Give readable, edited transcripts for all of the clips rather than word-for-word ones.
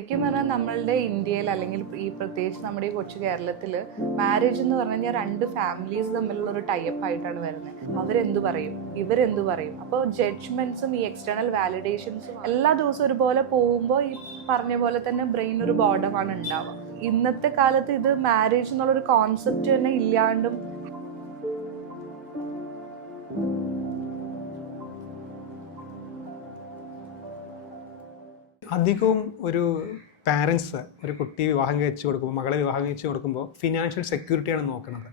ശരിക്കും പറഞ്ഞാൽ നമ്മളുടെ ഇന്ത്യയിൽ അല്ലെങ്കിൽ ഈ പ്രത്യേകിച്ച് നമ്മുടെ ഈ കൊച്ചു കേരളത്തിൽ മാരേജ് എന്ന് പറഞ്ഞു കഴിഞ്ഞാൽ രണ്ട് ഫാമിലീസ് തമ്മിലുള്ള ഒരു ടൈപ്പ് ആയിട്ടാണ് വരുന്നത്. അവരെന്തു പറയും, ഇവരെന്തു പറയും. അപ്പോൾ ജഡ്ജ്മെന്റ്സും ഈ എക്സ്റ്റേണൽ വാലിഡേഷൻസും എല്ലാ ദിവസവും ഒരുപോലെ പോകുമ്പോൾ ഈ പറഞ്ഞ പോലെ തന്നെ ബ്രെയിൻ ഒരു ബോർഡമാണ് ഉണ്ടാവുക. ഇന്നത്തെ കാലത്ത് ഇത് മാരേജ് എന്നുള്ളൊരു കോൺസെപ്റ്റ് തന്നെ ഇല്ലാണ്ടും അധികവും ഒരു പാരൻസ് ഒരു കുട്ടി വിവാഹം കഴിച്ചു കൊടുക്കുമ്പോൾ, മകളെ വിവാഹം കഴിച്ചു കൊടുക്കുമ്പോൾ ഫിനാൻഷ്യൽ സെക്യൂരിറ്റിയാണ് നോക്കുന്നത്.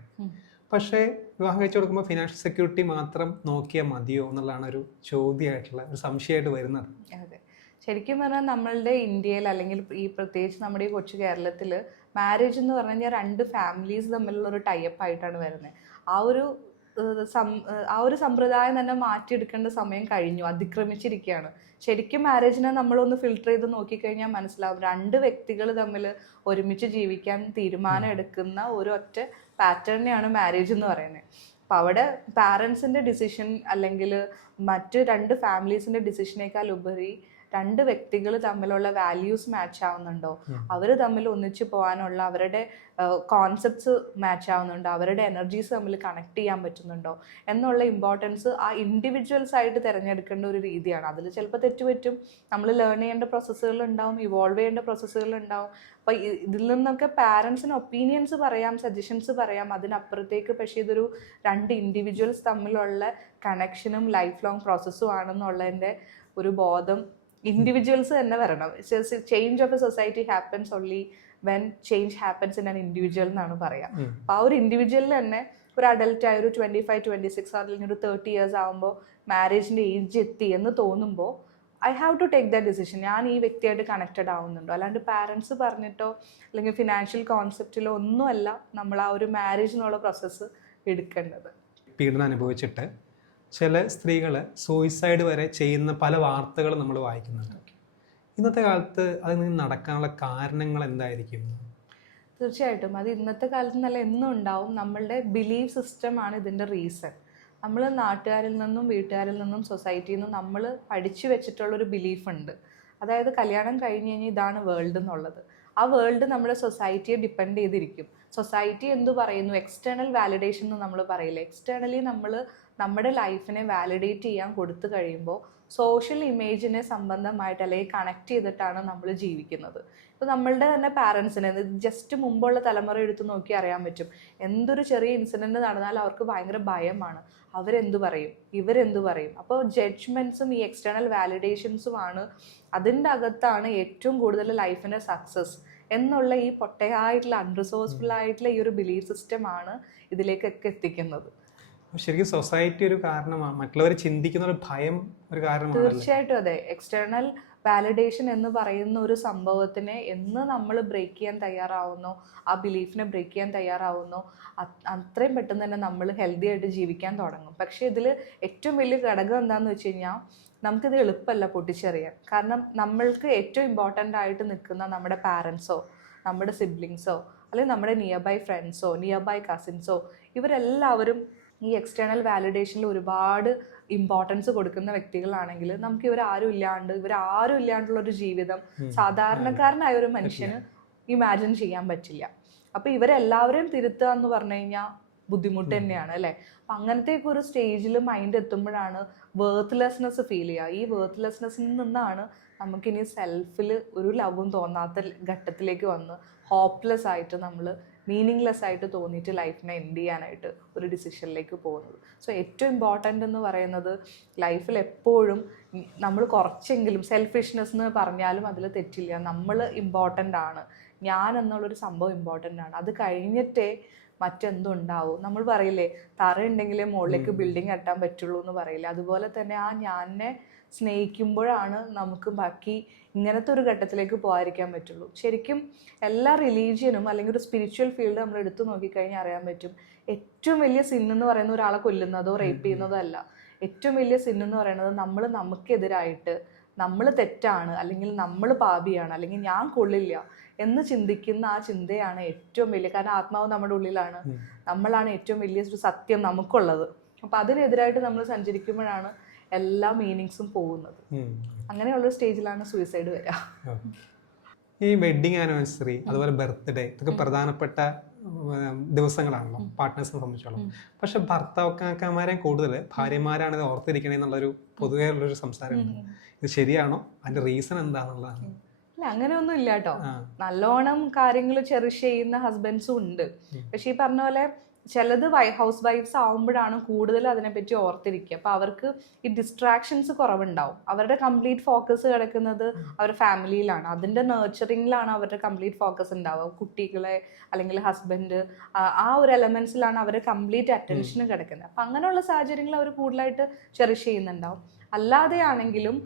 പക്ഷേ വിവാഹം കഴിച്ചു കൊടുക്കുമ്പോൾ ഫിനാൻഷ്യൽ സെക്യൂരിറ്റി മാത്രം നോക്കിയാൽ മതിയോ എന്നുള്ളതാണ് ഒരു ചോദ്യമായിട്ടുള്ള ഒരു സംശയമായിട്ട് വരുന്നത്. അതെ, ശരിക്കും പറഞ്ഞാൽ നമ്മളുടെ ഇന്ത്യയിൽ അല്ലെങ്കിൽ ഈ പ്രത്യേകിച്ച് നമ്മുടെ ഈ കൊച്ചു കേരളത്തിൽ മാരേജ് എന്ന് പറഞ്ഞു കഴിഞ്ഞാൽ രണ്ട് ഫാമിലീസ് തമ്മിലുള്ള ഒരു ടൈപ്പ് ആയിട്ടാണ് വരുന്നത്. ആ ഒരു സമ്പ്രദായം തന്നെ മാറ്റിയെടുക്കേണ്ട സമയം കഴിഞ്ഞു, അതിക്രമിച്ചിരിക്കുകയാണ്. ശരിക്കും മാരേജിനെ നമ്മളൊന്ന് ഫിൽട്ടർ ചെയ്ത് നോക്കിക്കഴിഞ്ഞാൽ മനസ്സിലാവും, രണ്ട് വ്യക്തികൾ തമ്മിൽ ഒരുമിച്ച് ജീവിക്കാൻ തീരുമാനം എടുക്കുന്ന ഒരു ഒറ്റ പാറ്റേണിനെയാണ് മാരേജ് എന്ന് പറയുന്നത്. അപ്പം അവിടെ പാരൻസിൻ്റെ ഡിസിഷൻ അല്ലെങ്കിൽ മറ്റ് രണ്ട് ഫാമിലീസിൻ്റെ ഡിസിഷനേക്കാൾ ഉപരി രണ്ട് വ്യക്തികൾ തമ്മിലുള്ള വാല്യൂസ് മാച്ച് ആവുന്നുണ്ടോ, അവർ തമ്മിൽ ഒന്നിച്ചു പോകാനുള്ള അവരുടെ കോൺസെപ്റ്റ്സ് മാച്ച് ആവുന്നുണ്ടോ, അവരുടെ എനർജീസ് തമ്മിൽ കണക്ട് ചെയ്യാൻ പറ്റുന്നുണ്ടോ എന്നുള്ള ഇമ്പോർട്ടൻസ് ആ ഇൻഡിവിജ്വൽസ് ആയിട്ട് തിരഞ്ഞെടുക്കേണ്ട ഒരു രീതിയാണ്. അതിൽ ചിലപ്പോൾ തെറ്റുപറ്റും, നമ്മൾ ലേൺ ചെയ്യേണ്ട പ്രോസസ്സുകൾ ഉണ്ടാവും, ഇവോൾവ് ചെയ്യേണ്ട പ്രോസസ്സുകൾ ഉണ്ടാവും. അപ്പോൾ ഇതിൽ നിന്നൊക്കെ പാരൻസിന് ഒപ്പീനിയൻസ് പറയാം, സജഷൻസ് പറയാം, അതിനപ്പുറത്തേക്ക് പക്ഷേ ഇതൊരു രണ്ട് ഇൻഡിവിജ്വൽസ് തമ്മിലുള്ള കണക്ഷനും ലൈഫ് ലോങ് പ്രോസസ്സും ആണെന്നുള്ളതിൻ്റെ ഒരു ബോധം ഇൻഡിവിജ്വൽസ് തന്നെ വരണം. Change of A society happens only when change happens in an individual എന്നാണ് പറയാം. അപ്പോൾ ആ ഒരു ഇൻഡിവിജ്വലിൽ തന്നെ ഒരു അഡൽട്ടായ ഒരു 25, 26 അല്ലെങ്കിൽ ഒരു 30 ഇയേഴ്സ് ആകുമ്പോൾ മാരേജിൻ്റെ ഏജ് എത്തി എന്ന് തോന്നുമ്പോൾ I have to take the decision. ഞാൻ ഈ വ്യക്തിയായിട്ട് കണക്റ്റഡ് ആവുന്നുണ്ടോ, അല്ലാണ്ട് പാരൻസ് പറഞ്ഞിട്ടോ അല്ലെങ്കിൽ ഫിനാൻഷ്യൽ കോൺസെപ്റ്റിലോ ഒന്നുമല്ല നമ്മൾ ആ ഒരു മാരേജ് എന്നുള്ള പ്രോസസ്സ് എടുക്കേണ്ടത്. പീഡനം അനുഭവിച്ചിട്ട് ചില സ്ത്രീകൾ സൂയിസൈഡ് വരെ ചെയ്യുന്ന പല വാർത്തകളും നമ്മൾ വായിക്കുന്നുണ്ട്. ഇന്നത്തെ കാലത്ത് അതിൽ നിന്ന് നടക്കാനുള്ള കാരണങ്ങൾ എന്തായിരിക്കും? തീർച്ചയായിട്ടും അത് ഇന്നത്തെ കാലത്ത് നല്ല എന്നും ഉണ്ടാവും. നമ്മളുടെ ബിലീഫ് സിസ്റ്റമാണ് ഇതിൻ്റെ റീസൺ. നമ്മൾ നാട്ടുകാരിൽ നിന്നും വീട്ടുകാരിൽ നിന്നും സൊസൈറ്റിയിൽ നിന്നും നമ്മൾ പഠിച്ചു വെച്ചിട്ടുള്ളൊരു ബിലീഫുണ്ട്. അതായത് കല്യാണം കഴിഞ്ഞ് കഴിഞ്ഞാൽ ഇതാണ് വേൾഡ് എന്നുള്ളത്. ആ വേൾഡ് നമ്മുടെ സൊസൈറ്റിയെ ഡിപ്പെൻഡ് ചെയ്തിരിക്കും. സൊസൈറ്റി എന്തു പറയുന്നു, എക്സ്റ്റേണൽ വാലിഡേഷൻ എന്ന് നമ്മൾ പറയില്ല. എക്സ്റ്റേണലി നമ്മൾ നമ്മുടെ ലൈഫിനെ വാലിഡേറ്റ് ചെയ്യാൻ കൊടുത്തു കഴിയുമ്പോൾ സോഷ്യൽ ഇമേജിനെ സംബന്ധമായിട്ട് അല്ലെങ്കിൽ കണക്ട് ചെയ്തിട്ടാണ് നമ്മൾ ജീവിക്കുന്നത്. ഇപ്പോൾ നമ്മളുടെ തന്നെ പാരൻസിനെ ജസ്റ്റ് മുമ്പുള്ള തലമുറ എടുത്ത് നോക്കി അറിയാൻ പറ്റും. എന്തൊരു ചെറിയ ഇൻസിഡൻറ്റ് നടന്നാലും അവർക്ക് ഭയങ്കര ഭയമാണ്, അവരെന്തു പറയും, ഇവരെന്തു പറയും. അപ്പോൾ ജഡ്ജ്മെൻറ്റ്സും ഈ എക്സ്റ്റേണൽ വാലിഡേഷൻസുമാണ് അതിൻ്റെ അകത്താണ് ഏറ്റവും കൂടുതൽ ലൈഫിൻ്റെ സക്സസ് എന്നുള്ള ഈ പൊട്ടയായിട്ടുള്ള അൺറിസോഴ്സ്ഫുൾ ആയിട്ടുള്ള ഈ ഒരു ബിലീഫ് സിസ്റ്റമാണ് ഇതിലേക്കൊക്കെ എത്തിക്കുന്നത്. ശരിക്കും സൊസൈറ്റി ഒരു കാരണമാണ്, മറ്റുള്ളവർ ചിന്തിക്കുന്ന ഒരു ഭയം ഒരു കാരണമാണ്. തീർച്ചയായിട്ടും അതെ. എക്സ്റ്റേണൽ വാലിഡേഷൻ എന്ന് പറയുന്ന ഒരു സംഭവത്തിനെ എന്ന് നമ്മൾ ബ്രേക്ക് ചെയ്യാൻ തയ്യാറാവുന്നോ, ആ ബിലീഫിനെ ബ്രേക്ക് ചെയ്യാൻ തയ്യാറാവുന്നോ, അത്രയും പെട്ടെന്ന് തന്നെ നമ്മൾ ഹെൽത്തി ആയിട്ട് ജീവിക്കാൻ തുടങ്ങും. പക്ഷേ ഇതിൽ ഏറ്റവും വലിയ ഘടകം എന്താണെന്ന് വെച്ച് കഴിഞ്ഞാൽ നമുക്കിത് എളുപ്പമല്ല പൊട്ടിച്ചെറിയാൻ. കാരണം നമ്മൾക്ക് ഏറ്റവും ഇമ്പോർട്ടൻ്റ് ആയിട്ട് നിൽക്കുന്ന നമ്മുടെ പാരൻസോ, നമ്മുടെ സിബ്ലിങ്സോ, അല്ലെങ്കിൽ നമ്മുടെ നിയർ ബൈ ഫ്രണ്ട്സോ, നിയർ ബൈ കസിൻസോ, ഇവരെല്ലാവരും ഈ എക്സ്റ്റേണൽ വാലിഡേഷനിൽ ഒരുപാട് ഇമ്പോർട്ടൻസ് കൊടുക്കുന്ന വ്യക്തികളാണെങ്കിൽ നമുക്ക് ഇവരാരും ഇല്ലാണ്ടുള്ളൊരു ജീവിതം സാധാരണക്കാരനായ ഒരു മനുഷ്യന് ഇമാജിൻ ചെയ്യാൻ പറ്റില്ല. അപ്പോൾ ഇവരെല്ലാവരെയും തിരുത്തുക എന്ന് പറഞ്ഞു കഴിഞ്ഞാൽ ബുദ്ധിമുട്ട് തന്നെയാണ് അല്ലേ. അപ്പം അങ്ങനത്തെയൊക്കെ ഒരു സ്റ്റേജിൽ മൈൻഡ് എത്തുമ്പോഴാണ് വേർത്ത്ലെസ്നെസ് ഫീൽ ചെയ്യുക. ഈ വേർത്ത്ലെസ്നെസ്സിൽ നിന്നാണ് നമുക്കിനി സെൽഫിൽ ഒരു ലവും തോന്നാത്ത ഘട്ടത്തിലേക്ക് വന്ന് ഹോപ്പ്ലെസ് ആയിട്ട് നമ്മൾ മീനിങ്ലെസ് ആയിട്ട് തോന്നിയിട്ട് ലൈഫിനെ എൻഡ് ചെയ്യാനായിട്ട് ഒരു ഡിസിഷനിലേക്ക് പോകുന്നത്. സോ ഏറ്റവും ഇമ്പോർട്ടൻ്റ് എന്ന് പറയുന്നത് ലൈഫിൽ എപ്പോഴും നമ്മൾ കുറച്ചെങ്കിലും സെൽഫിഷ്നെസ് എന്ന് പറഞ്ഞാലും അതിൽ തെറ്റില്ല. നമ്മൾ ഇമ്പോർട്ടൻ്റ് ആണ്, ഞാൻ എന്നുള്ളൊരു സംഭവം ഇമ്പോർട്ടൻ്റ് ആണ്. അത് കഴിഞ്ഞിട്ടേ മറ്റെന്തുണ്ടാവും. നമ്മൾ പറയില്ലേ, തറയുണ്ടെങ്കിലേ മുകളിലേക്ക് ബിൽഡിംഗ് കെട്ടാൻ പറ്റുള്ളൂ എന്ന് പറയില്ലേ. അതുപോലെ തന്നെ ആ ഞാനെ സ്നേഹിക്കുമ്പോഴാണ് നമുക്ക് ബാക്കി ഇങ്ങനത്തെ ഒരു ഘട്ടത്തിലേക്ക് പോകാതിരിക്കാൻ പറ്റുള്ളൂ. ശരിക്കും എല്ലാ റിലീജിയനും അല്ലെങ്കിൽ ഒരു സ്പിരിച്വൽ ഫീൽഡ് നമ്മൾ എടുത്തു നോക്കിക്കഴിഞ്ഞാൽ അറിയാൻ പറ്റും, ഏറ്റവും വലിയ സിൻ എന്ന് പറയുന്ന ഒരാളെ കൊല്ലുന്നതോ റേപ്പ് ചെയ്യുന്നതോ അല്ല. ഏറ്റവും വലിയ സിൻ എന്ന് പറയുന്നത് നമുക്കെതിരായിട്ട് നമ്മൾ തെറ്റാണ്, അല്ലെങ്കിൽ നമ്മൾ പാപിയാണ്, അല്ലെങ്കിൽ ഞാൻ കൊള്ളില്ല എന്ന് ചിന്തിക്കുന്ന ആ ചിന്തയാണ് ഏറ്റവും വലിയ. കാരണം ആത്മാവ് നമ്മുടെ ഉള്ളിലാണ്, നമ്മളാണ് ഏറ്റവും വലിയ ഒരു സത്യം നമുക്കുള്ളത്. അപ്പം അതിനെതിരായിട്ട് നമ്മൾ സഞ്ചരിക്കുമ്പോഴാണ് എല്ലാ മീനിങ്സും പോകുന്നത്. അങ്ങനെയുള്ള സ്റ്റേജിലാണ് സൂയിസൈഡ് വരിക. ഈ വെഡിങ് ആനിവേഴ്സറി അതുപോലെ ബർത്ത്ഡേ ഇതൊക്കെ പ്രധാനപ്പെട്ട ദിവസങ്ങളാണല്ലോ പാർട്ട്നേഴ്സിനെ സംബന്ധിച്ചോളം. പക്ഷെ ഭർത്താക്കന്മാരെ കൂടുതൽ ഭാര്യമാരാണ് ഇത് ഓർത്തിരിക്കണേ എന്നുള്ളൊരു പൊതുവേ ഉള്ളൊരു സംസാരമുണ്ട്. ഇത് ശരിയാണോ? അതിന്റെ റീസൺ എന്താണെന്നുള്ളതാണ്. ഇല്ല, അങ്ങനെയൊന്നും ഇല്ല കേട്ടോ. നല്ലോണം കാര്യങ്ങൾ ചെറിഷ് ചെയ്യുന്ന ഹസ്ബൻഡ്സും ഉണ്ട്. പക്ഷെ ഈ പറഞ്ഞ പോലെ ചിലത് ഹൗസ് വൈഫ്സ് ആവുമ്പോഴാണ് കൂടുതൽ അതിനെപ്പറ്റി ഓർത്തിരിക്കുക. അപ്പോൾ അവർക്ക് ഈ ഡിസ്ട്രാക്ഷൻസ് കുറവുണ്ടാവും. അവരുടെ കംപ്ലീറ്റ് ഫോക്കസ് കിടക്കുന്നത് അവരുടെ ഫാമിലിയിലാണ്, അതിൻ്റെ നേർച്ചറിങ്ങിലാണ് അവരുടെ കംപ്ലീറ്റ് ഫോക്കസ് ഉണ്ടാവുക. കുട്ടികളെ അല്ലെങ്കിൽ ഹസ്ബൻഡ്, ആ ഒരു എലമെന്റ്സിലാണ് അവരുടെ കംപ്ലീറ്റ് അറ്റൻഷൻ കിടക്കുന്നത്. അപ്പം അങ്ങനെയുള്ള സാഹചര്യങ്ങൾ അവർ കൂടുതലായിട്ട് ചെറിഷ് ചെയ്യുന്നുണ്ടാവും. അല്ലാതെയാണെങ്കിലും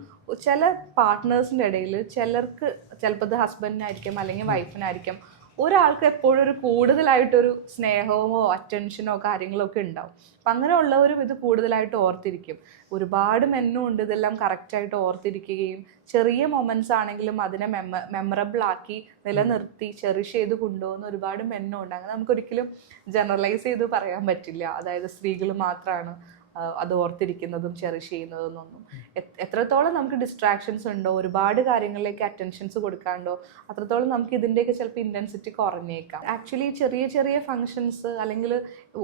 ചില പാർട്ട്നേഴ്സിൻ്റെ ഇടയിൽ ചിലർക്ക് ചിലപ്പോൾ ഇത് ഹസ്ബൻഡിനായിരിക്കും അല്ലെങ്കിൽ വൈഫിനായിരിക്കും, ഒരാൾക്ക് എപ്പോഴും ഒരു കൂടുതലായിട്ടൊരു സ്നേഹമോ അറ്റൻഷനോ കാര്യങ്ങളോ ഒക്കെ ഉണ്ടാവും. അപ്പം അങ്ങനെയുള്ളവരും ഇത് കൂടുതലായിട്ട് ഓർത്തിരിക്കും. ഒരുപാട് മെന്നും ഉണ്ട് ഇതെല്ലാം കറക്റ്റായിട്ട് ഓർത്തിരിക്കുകയും ചെറിയ മൊമെന്റ്സ് ആണെങ്കിലും അതിനെ മെമ്മറബിൾ ആക്കി നിലനിർത്തി ചെറിഷ് ചെയ്ത് കൊണ്ടുപോകുന്ന ഒരുപാട് മെന്നും ഉണ്ട്. അങ്ങനെ നമുക്കൊരിക്കലും ജനറലൈസ് ചെയ്ത് പറയാൻ പറ്റില്ല, അതായത് സ്ത്രീകൾ മാത്രമാണ് അത് ഓർത്തിരിക്കുന്നതും ചെറിഷ് ചെയ്യുന്നതെന്നൊന്നും. എത്രത്തോളം നമുക്ക് ഡിസ്ട്രാക്ഷൻസ് ഉണ്ടോ, ഒരുപാട് കാര്യങ്ങളിലേക്ക് അറ്റൻഷൻസ് കൊടുക്കാണ്ടോ, അത്രത്തോളം നമുക്ക് ഇതിൻ്റെയൊക്കെ ചിലപ്പോൾ ഇൻറ്റൻസിറ്റി കുറഞ്ഞേക്കാം. ആക്ച്വലി ചെറിയ ചെറിയ ഫങ്ഷൻസ് അല്ലെങ്കിൽ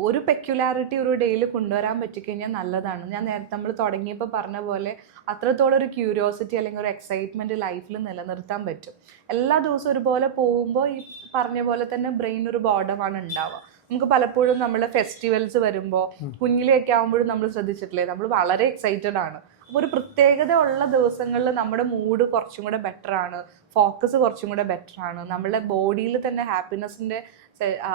ഒരു പെക്യുലാരിറ്റി ഒരു ഡേയിൽ കൊണ്ടുവരാൻ പറ്റിക്കഴിഞ്ഞാൽ നല്ലതാണ്. ഞാൻ നേരത്തെ നമ്മൾ തുടങ്ങിയപ്പോൾ പറഞ്ഞ പോലെ അത്രത്തോളം ഒരു ക്യൂരിയോസിറ്റി അല്ലെങ്കിൽ ഒരു എക്സൈറ്റ്മെൻറ്റ് ലൈഫിൽ നിലനിർത്താൻ പറ്റും. എല്ലാ ദിവസവും ഒരുപോലെ പോകുമ്പോൾ ഈ പറഞ്ഞ പോലെ തന്നെ ബ്രെയിൻ ഒരു ബോർഡമാണ് ഉണ്ടാവുക. നമുക്ക് പലപ്പോഴും നമ്മുടെ ഫെസ്റ്റിവൽസ് വരുമ്പോൾ കുഞ്ഞിലെയൊക്കെ ആകുമ്പോഴും നമ്മൾ ശ്രദ്ധിച്ചിട്ടില്ലേ, നമ്മൾ വളരെ എക്സൈറ്റഡ് ആണ്. അപ്പോൾ ഒരു പ്രത്യേകത ഉള്ള ദിവസങ്ങളിൽ നമ്മുടെ മൂഡ് കുറച്ചും കൂടെ ബെറ്റർ ആണ്, ഫോക്കസ് കുറച്ചും കൂടെ ബെറ്റർ ആണ്, നമ്മുടെ ബോഡിയിൽ തന്നെ ഹാപ്പിനെസ്സിൻ്റെ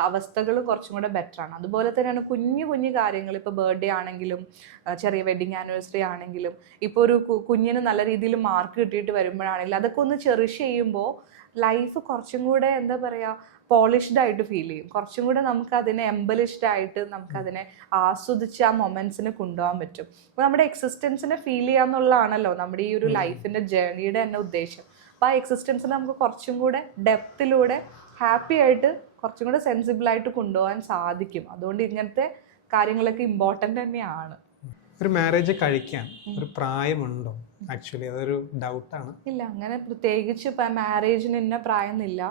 അവസ്ഥകൾ കുറച്ചും കൂടെ ബെറ്റർ ആണ്. അതുപോലെ തന്നെയാണ് കുഞ്ഞു കുഞ്ഞു കാര്യങ്ങൾ, ഇപ്പോൾ ബർത്ത്ഡേ ആണെങ്കിലും ചെറിയ വെഡിങ് ആനിവേഴ്സറി ആണെങ്കിലും, ഇപ്പോൾ ഒരു കുഞ്ഞിന് നല്ല രീതിയിൽ മാർക്ക് കിട്ടിയിട്ട് വരുമ്പോഴാണെങ്കിലും അതൊക്കെ ഒന്ന് ചെറിഷ് ചെയ്യുമ്പോൾ ലൈഫ് കുറച്ചും കൂടെ എന്താ പറയുക പോളിഷ്ഡ് ആയിട്ട് ഫീൽ ചെയ്യും. കുറച്ചും കൂടെ നമുക്ക് അതിനെ എംബലിഷ്ഡ് ആയിട്ട് നമുക്കതിനെ ആസ്വദിച്ച് ആ മൊമെന്റ്സിനെ കൊണ്ടുപോകാൻ പറ്റും. അപ്പോൾ നമ്മുടെ എക്സിസ്റ്റൻസിനെ ഫീൽ ചെയ്യാന്നുള്ളതാണല്ലോ നമ്മുടെ ഈ ഒരു ലൈഫിന്റെ ജേർണിയുടെ തന്നെ ഉദ്ദേശം. അപ്പോൾ ആ എക്സിസ്റ്റൻസിനെ നമുക്ക് കുറച്ചും കൂടെ ഡെപ്തിലൂടെ ഹാപ്പി ആയിട്ട് കുറച്ചും കൂടെ സെൻസിബിളായിട്ട് കൊണ്ടുപോകാൻ സാധിക്കും. അതുകൊണ്ട് ഇങ്ങനത്തെ കാര്യങ്ങളൊക്കെ ഇമ്പോർട്ടൻ്റ് തന്നെയാണ്. ഒരു മാരേജ് കഴിക്കാൻ ഒരു പ്രായമുണ്ടോ? ആക്ച്വലി അതൊരു ഡൗട്ടാണ്. ഇല്ല, അങ്ങനെ പ്രത്യേകിച്ച് മാരേജിന് ഇന്ന പ്രായമൊന്നുമില്ല.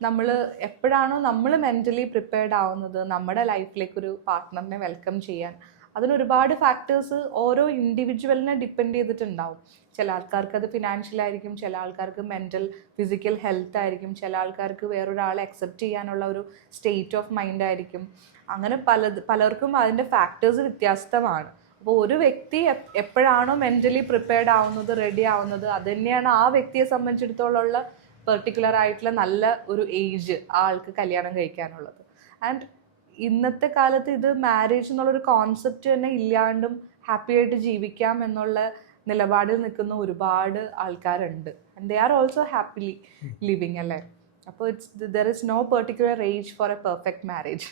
നമ്മൾ എപ്പോഴാണോ നമ്മൾ മെൻ്റലി പ്രിപ്പയർഡ് ആവുന്നത് നമ്മുടെ ലൈഫിലേക്ക് ഒരു പാർട്ട്ണറിനെ വെൽക്കം ചെയ്യാൻ, അതിനൊരുപാട് ഫാക്ടേഴ്സ് ഓരോ ഇൻഡിവിജ്വലിനെ ഡിപ്പെൻഡ് ചെയ്തിട്ടുണ്ടാവും. ചില ആൾക്കാർക്ക് അത് ഫിനാൻഷ്യലായിരിക്കും, ചില ആൾക്കാർക്ക് മെൻ്റൽ ഫിസിക്കൽ ഹെൽത്ത് ആയിരിക്കും, ചില ആൾക്കാർക്ക് വേറൊരാളെ അക്സെപ്റ്റ് ചെയ്യാനുള്ള ഒരു സ്റ്റേറ്റ് ഓഫ് മൈൻഡ് ആയിരിക്കും. അങ്ങനെ പലർക്കും അതിൻ്റെ ഫാക്ടേഴ്സ് വ്യത്യസ്തമാണ്. അപ്പോൾ ഒരു വ്യക്തി എപ്പോഴാണോ മെൻ്റലി പ്രിപ്പയർഡ് ആവുന്നത്, റെഡി ആവുന്നത്, അത് തന്നെയാണ് ആ വ്യക്തിയെ സംബന്ധിച്ചിടത്തോളമുള്ള പെർട്ടിക്കുലർ ആയിട്ടുള്ള നല്ല ഒരു ഏജ് ആ ആൾക്ക് കല്യാണം കഴിക്കാനുള്ളത്. ആൻഡ് ഇന്നത്തെ കാലത്ത് ഇത് മാരേജ് എന്നുള്ളൊരു കോൺസെപ്റ്റ് തന്നെ ഇല്ലാണ്ടും ഹാപ്പി ആയിട്ട് ജീവിക്കാം എന്നുള്ള നിലപാടിൽ നിൽക്കുന്ന ഒരുപാട് ആൾക്കാരുണ്ട്. And they are also happily living അല്ലേ. അപ്പോൾ there is no particular age for a perfect marriage.